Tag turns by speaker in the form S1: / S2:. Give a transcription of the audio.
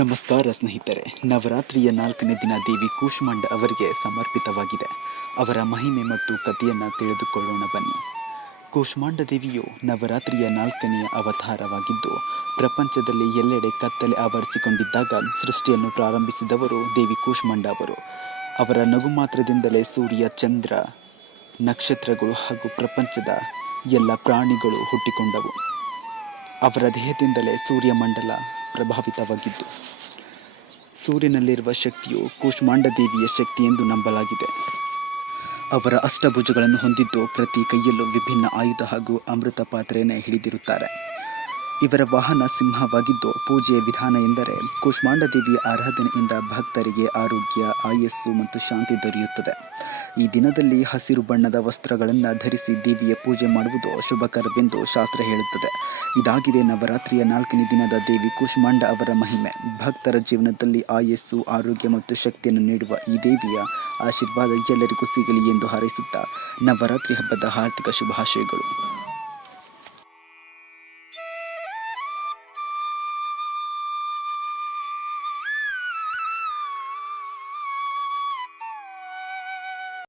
S1: ನಮಸ್ಕಾರ ಸ್ನೇಹಿತರೆ. ನವರಾತ್ರಿಯ ನಾಲ್ಕನೇ ದಿನ ದೇವಿ ಕೂಷ್ಮಾಂಡ ಅವರಿಗೆ ಸಮರ್ಪಿತವಾಗಿದೆ. ಅವರ ಮಹಿಮೆ ಮತ್ತು ಕಥೆಯನ್ನು ತಿಳಿದುಕೊಳ್ಳೋಣ ಬನ್ನಿ. ಕೂಷ್ಮಾಂಡ ದೇವಿಯು ನವರಾತ್ರಿಯ ನಾಲ್ಕನೆಯ ಅವತಾರವಾಗಿದ್ದು, ಪ್ರಪಂಚದಲ್ಲಿ ಎಲ್ಲೆಡೆ ಕತ್ತಲೆ ಆವರಿಸಿಕೊಂಡಿದ್ದಾಗ ಸೃಷ್ಟಿಯನ್ನು ಪ್ರಾರಂಭಿಸಿದವರು ದೇವಿ ಕೂಷ್ಮಾಂಡ ಅವರು. ಅವರ ನಗು ಮಾತ್ರದಿಂದಲೇ ಸೂರ್ಯ, ಚಂದ್ರ, ನಕ್ಷತ್ರಗಳು ಹಾಗೂ ಪ್ರಪಂಚದ ಎಲ್ಲ ಪ್ರಾಣಿಗಳು ಹುಟ್ಟಿಕೊಂಡವು. ಅವರ ದೇಹದಿಂದಲೇ ಸೂರ್ಯಮಂಡಲ ಪ್ರಭಾವಿತವಾಗಿದ್ದು, ಸೂರ್ಯನಲ್ಲಿರುವ ಶಕ್ತಿಯು ಕೂಷ್ಮಾಂಡ ದೇವಿಯ ಶಕ್ತಿ ಎಂದು ನಂಬಲಾಗಿದೆ. ಅವರ ಅಷ್ಟಭುಜಗಳನ್ನು ಹೊಂದಿದ್ದು ಪ್ರತಿ ಕೈಯಲ್ಲೂ ವಿಭಿನ್ನ ಆಯುಧ ಹಾಗೂ ಅಮೃತ ಪಾತ್ರೆಯನ್ನು ಹಿಡಿದಿರುತ್ತಾರೆ. ಇವರ ವಾಹನ ಸಿಂಹವಾಗಿದ್ದು, ಪೂಜೆಯ ವಿಧಾನ ಎಂದರೆ ಕೂಷ್ಮಾಂಡ ದೇವಿಯ ಆರಾಧನೆಯಿಂದ ಭಕ್ತರಿಗೆ ಆರೋಗ್ಯ, ಆಯಸ್ಸು ಮತ್ತು ಶಾಂತಿ ದೊರೆಯುತ್ತದೆ. ಈ ದಿನದಲ್ಲಿ ಹಸಿರು ಬಣ್ಣದ ವಸ್ತ್ರಗಳನ್ನು ಧರಿಸಿ ದೇವಿಯ ಪೂಜೆ ಮಾಡುವುದು ಶುಭಕರವೆಂದು ಶಾಸ್ತ್ರ ಹೇಳುತ್ತದೆ. ಇದಾಗಿದೆ ನವರಾತ್ರಿಯ ನಾಲ್ಕನೇ ದಿನದ ದೇವಿ ಕುಷ್ಮಾಂಡ ಅವರ ಮಹಿಮೆ. ಭಕ್ತರ ಜೀವನದಲ್ಲಿ ಆಯಸ್ಸು, ಆರೋಗ್ಯ ಮತ್ತು ಶಕ್ತಿಯನ್ನು ನೀಡುವ ಈ ದೇವಿಯ ಆಶೀರ್ವಾದ ಎಲ್ಲರಿಗೂ ಸಿಗಲಿ ಎಂದು ಹಾರೈಸುತ್ತಾ, ನವರಾತ್ರಿ ಹಬ್ಬದ ಹಾರ್ದಿಕ ಶುಭಾಶಯಗಳು.